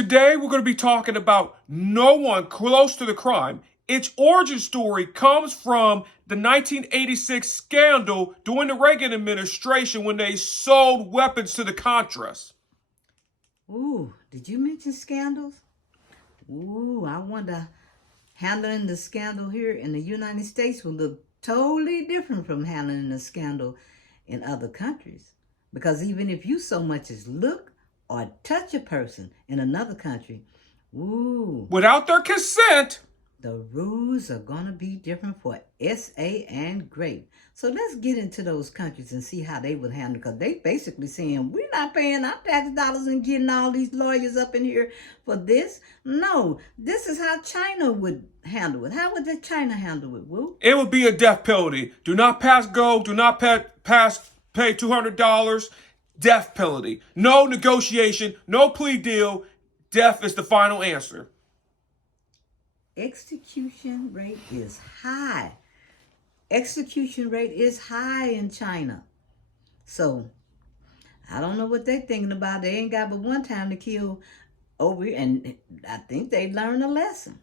Today, we're going to be talking about no one close to the crime. Its origin story comes from the 1986 scandal during the Reagan administration when they sold weapons to the Contras. Ooh, did you mention scandals? Ooh, I wonder handling the scandal here in the United States will look totally different from handling the scandal in other countries. Because even if you so much as look or touch a person in another country, ooh, Without their consent, the rules are going to be different for SA and Grape. So let's get into those countries and see how they would handle it. Because they basically saying, we're not paying our tax dollars and getting all these lawyers up in here for this. No, this is how China would handle it. How would China handle it, Woo? it would be a death penalty. Do not pass go. Do not pay $200. Death penalty. No negotiation. No plea deal. Death is the final answer. Execution rate is high. Execution rate is high in China. So I don't know what they're thinking about. They ain't got but one time to kill over here, and I think they learned a lesson.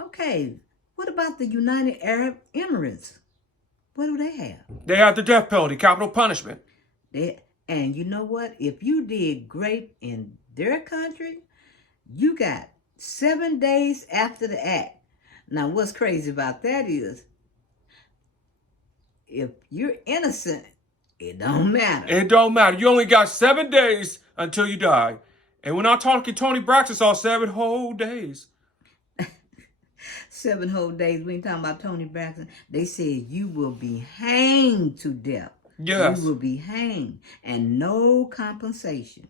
Okay, what about the United Arab Emirates? What do they have? They have the death penalty, capital punishment. And you know what? If you did Grape in their country, you got 7 days after the act. Now, what's crazy about that is, if you're innocent, it don't matter. It don't matter. You only got 7 days until you die. And we're not talking Tony Braxton saw 7 whole days. 7 whole days. We ain't talking about Tony Braxton. They said you will be hanged to death. Yes. You will be hanged and no compensation.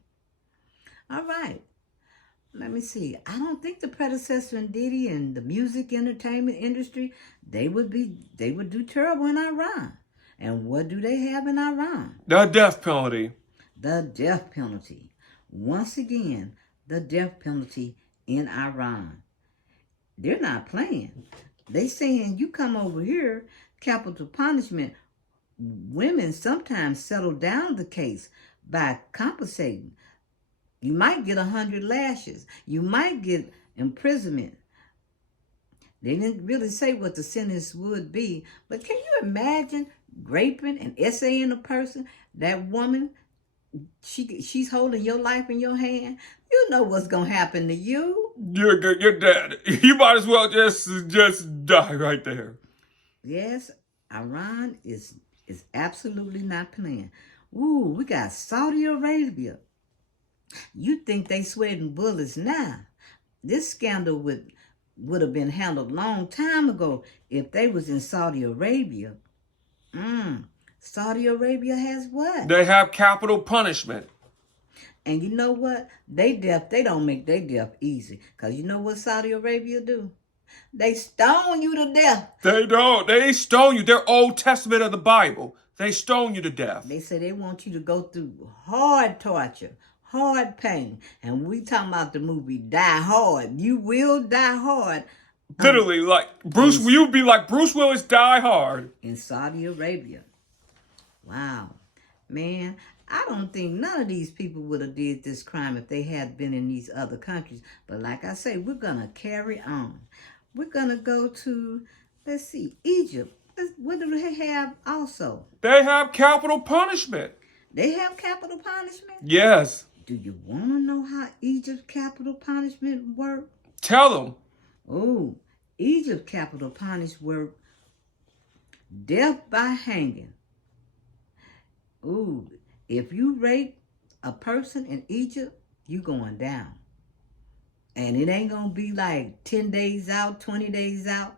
All right. Let me see. I don't think the predecessor in Diddy and the music entertainment industry, they would do terrible in Iran. And what do they have in Iran? The death penalty. The death penalty. Once again, the death penalty in Iran. They're not playing. They saying you come over here, capital punishment. Women sometimes settle down the case by compensating. You might get 100 lashes. You might get imprisonment. They didn't really say what the sentence would be, but can you imagine raping and essaying a person? That woman, she's holding your life in your hand. You know what's gonna happen to you. You're dead. You might as well just die right there. Yes, Iran is absolutely not playing. Ooh, we got Saudi Arabia. You think they sweating bullets now? This scandal would have been handled a long time ago if they was in Saudi Arabia. Saudi Arabia has what? They have capital punishment. And you know what? They don't make their death easy. Because you know what Saudi Arabia do? They stone you to death. They don't. They stone you. They're Old Testament of the Bible. They stone you to death. They say they want you to go through hard torture, hard pain. And we talking about the movie Die Hard. You will die hard. Literally, like you'd be like Bruce Willis, Die Hard. In Saudi Arabia. Wow. Man, I don't think none of these people would have did this crime if they had been in these other countries. But like I say, we're going to carry on. We're going to go to, let's see, Egypt. What do they have also? They have capital punishment. They have capital punishment? Yes. Do you want to know how Egypt's capital punishment work? Tell them. Oh, Egypt's capital punishment work death by hanging. Ooh, if you rape a person in Egypt, you going down. And it ain't going to be like 10 days out, 20 days out.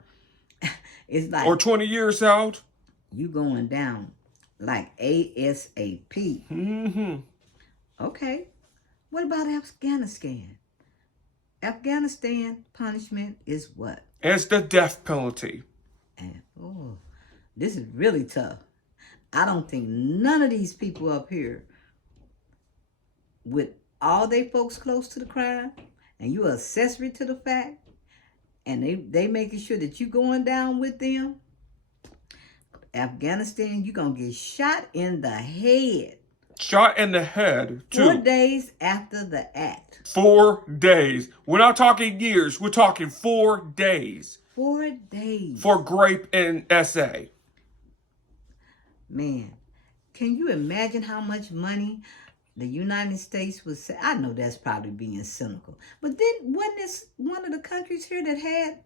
It's like... Or 20 years out. You going down like ASAP. Mm-hmm. Okay. What about Afghanistan? Afghanistan punishment is what? It's the death penalty. And, this is really tough. I don't think none of these people up here, with all they folks close to the crime, and you accessory to the fact, and they making sure that you going down with them, Afghanistan, you're going to get shot in the head. Shot in the head, 4 too. days after the act. 4 days. We're not talking years. We're talking 4 days. 4 days. For Grape and SA. Man, can you imagine how much money the United States was say? I know that's probably being cynical, but then wasn't this one of the countries here that had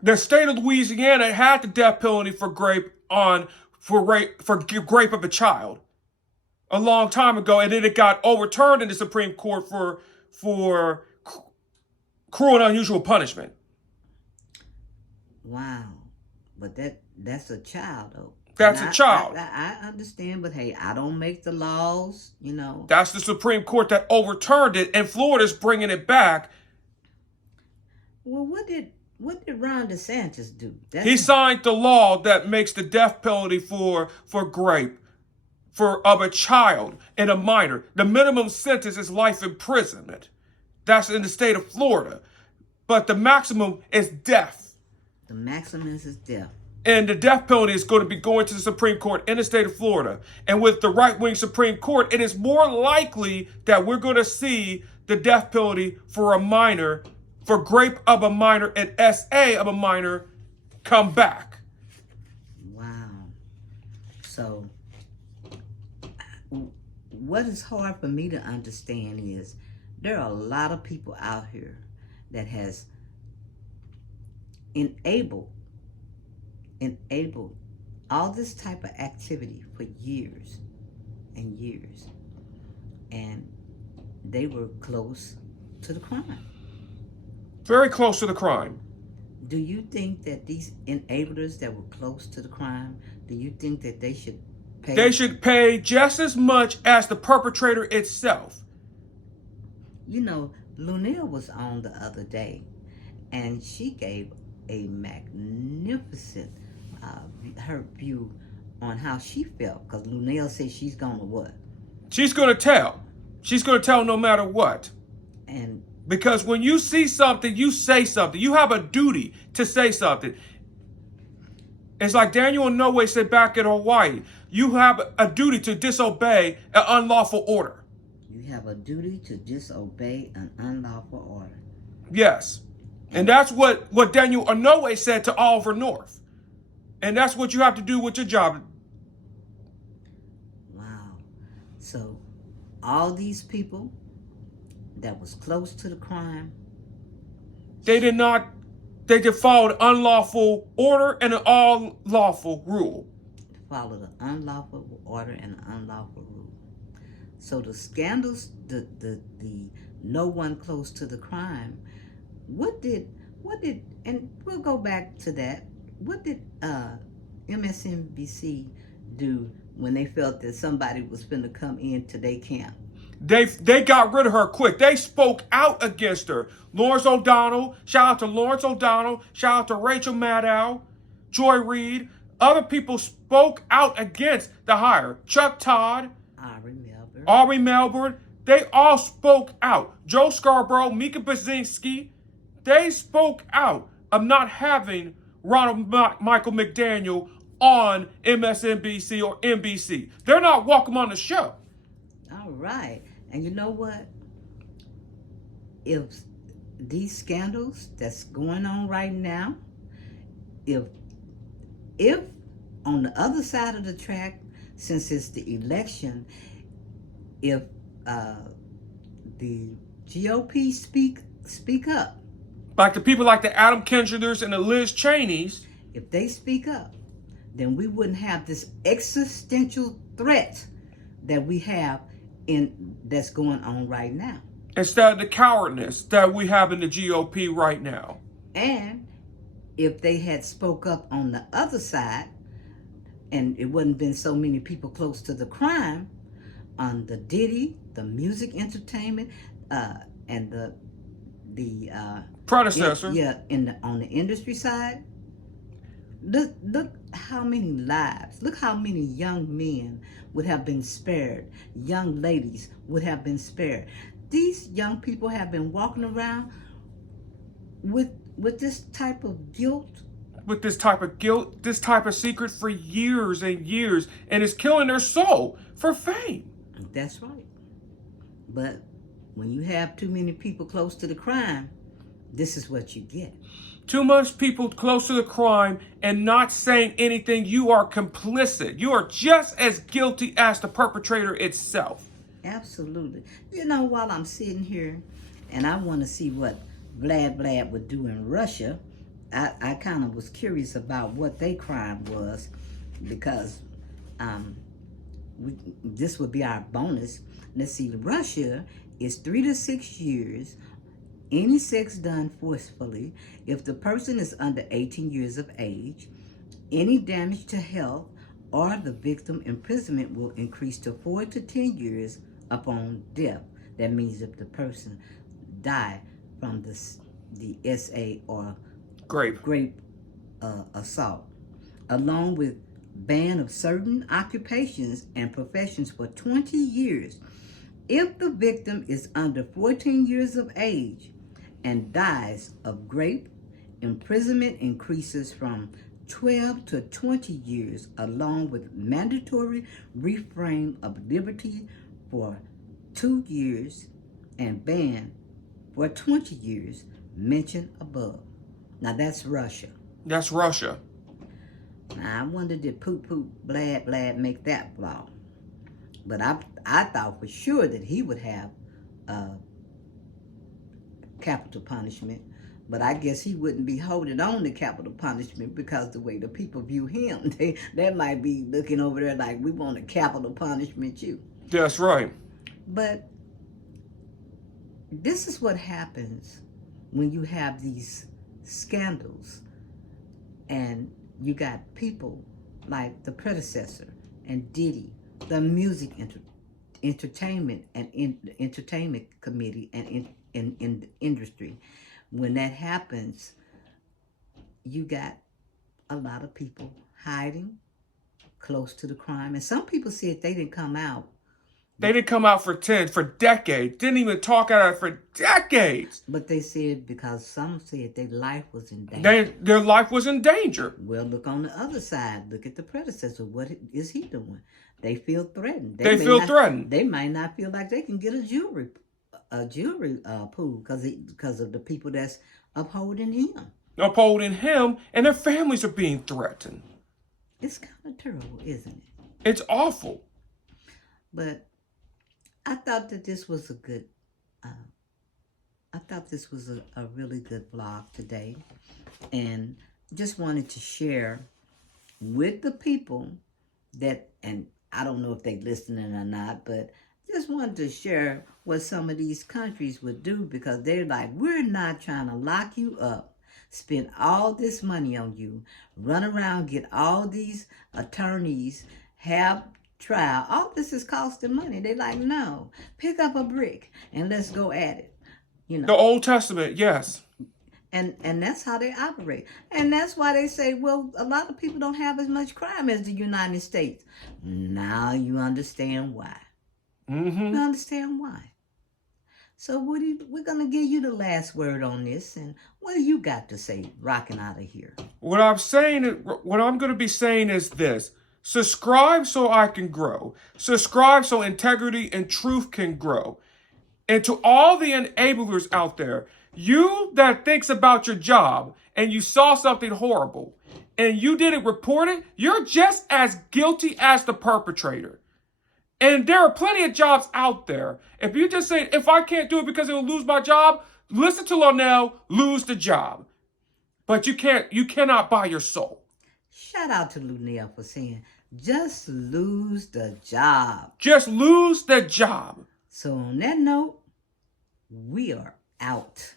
the state of Louisiana had the death penalty for Grape for Grape of a child a long time ago, and then it got overturned in the Supreme Court for cruel and unusual punishment. Wow, but that's a child though. That's a child. I understand, but hey, I don't make the laws, you know. That's the Supreme Court that overturned it, and Florida's bringing it back. Well, what did Ron DeSantis do? He signed the law that makes the death penalty for Grape of a child and a minor. The minimum sentence is life imprisonment. That's in the state of Florida. But the maximum is death. The maximum is death. And the death penalty is going to be going to the Supreme Court in the state of Florida. And with the right-wing Supreme Court, it is more likely that we're going to see the death penalty for a minor, for Grape of a minor and SA of a minor, come back. Wow. So, what is hard for me to understand is there are a lot of people out here that has enabled all this type of activity for years and years, and they were close to the crime. Very close to the crime. Do you think that these enablers that were close to the crime, do you think that they should pay? They should pay just as much as the perpetrator itself. You know, Lunel was on the other day, and she gave a magnificent her view on how she felt, because Lunel said she's gonna what? She's gonna tell. She's gonna tell no matter what. And because when you see something, you say something. You have a duty to say something. It's like Daniel Inouye said back in Hawaii. You have a duty to disobey an unlawful order. You have a duty to disobey an unlawful order. Yes. And that's what Daniel Inouye said to Oliver North. And that's what you have to do with your job. Wow. So all these people that was close to the crime, they followed unlawful order and an unlawful rule. Followed an unlawful order and an unlawful rule. So the scandals, the no one close to the crime, what did, and we'll go back to that. What did MSNBC do when they felt that somebody was finna come into their camp? They got rid of her quick. They spoke out against her. Lawrence O'Donnell, shout out to Lawrence O'Donnell, shout out to Rachel Maddow, Joy Reid. Other people spoke out against the hire. Chuck Todd, Ari Melbourne, they all spoke out. Joe Scarborough, Mika Brzezinski, they spoke out of not having Ronald Michael McDaniel on MSNBC or NBC. They're not welcome on the show. All right. And you know what? If these scandals that's going on right now, if on the other side of the track, since it's the election, if the GOP speak up, like the people like the Adam Kinzlers and the Liz Cheneys, if they speak up, then we wouldn't have this existential threat that we have that's going on right now. Instead of the cowardness that we have in the GOP right now. And if they had spoke up on the other side, and it wouldn't been so many people close to the crime, on the Diddy, the music entertainment, and the predecessor, on the industry side, look how many lives, look how many young men would have been spared, young ladies would have been spared. These young people have been walking around with this type of guilt. With this type of guilt, this type of secret for years and years, and it's killing their soul for fame. That's right. But when you have too many people close to the crime, this is what you get. Too much people close to the crime and not saying anything, you are complicit. You are just as guilty as the perpetrator itself. Absolutely. You know, while I'm sitting here and I want to see what Vlad would do in Russia, I kind of was curious about what their crime was, because this would be our bonus. Let's see, Russia is 3 to 6 years. Any sex done forcefully if the person is under 18 years of age. Any damage to health or the victim, imprisonment will increase to 4 to 10 years upon death. That means if the person died from the SA or Grape assault, along with ban of certain occupations and professions for 20 years. If the victim is under 14 years of age and dies of Grape, imprisonment increases from 12 to 20 years, along with mandatory refrain of liberty for 2 years and ban for 20 years mentioned above. Now that's Russia. That's Russia. Now I wonder, did Vlad make that law? But I thought for sure that he would have capital punishment. But I guess he wouldn't be holding on to capital punishment, because the way the people view him, they might be looking over there like, we want a capital punishment you. That's right. But this is what happens when you have these scandals and you got people like the predecessor and Diddy, the music entertainment and entertainment committee and in the industry. When that happens, you got a lot of people hiding close to the crime. And some people said they didn't come out. They didn't come out for decades. Didn't even talk about it for decades. But they said, because some said their life was in danger. Their life was in danger. Well, look on the other side. Look at the predecessor. What is he doing? They feel threatened. They feel threatened. They might not feel like they can get a jury pool because of the people that's upholding him. Upholding him, and their families are being threatened. It's kind of terrible, isn't it? It's awful. But I thought that this was a good, I thought this was a really good vlog today. And just wanted to share with the people that, and I don't know if they're listening or not, but just wanted to share what some of these countries would do, because they're like, we're not trying to lock you up, spend all this money on you, run around, get all these attorneys, have trial. All this is costing money. They're like, no, pick up a brick and let's go at it. You know, the Old Testament, yes. And that's how they operate. And that's why they say, well, a lot of people don't have as much crime as the United States. Now you understand why. Mm-hmm. You understand why. So Woody, we're going to give you the last word on this. And what do you got to say rocking out of here? What I'm going to be saying is this. Subscribe so I can grow. Subscribe so integrity and truth can grow. And to all the enablers out there, you that thinks about your job and you saw something horrible and you didn't report it, you're just as guilty as the perpetrator. And there are plenty of jobs out there. If you just say, if I can't do it because it will lose my job, listen to Lonell, lose the job. But you cannot buy your soul. Shout out to Lunell for saying, just lose the job. Just lose the job. So on that note, we are out.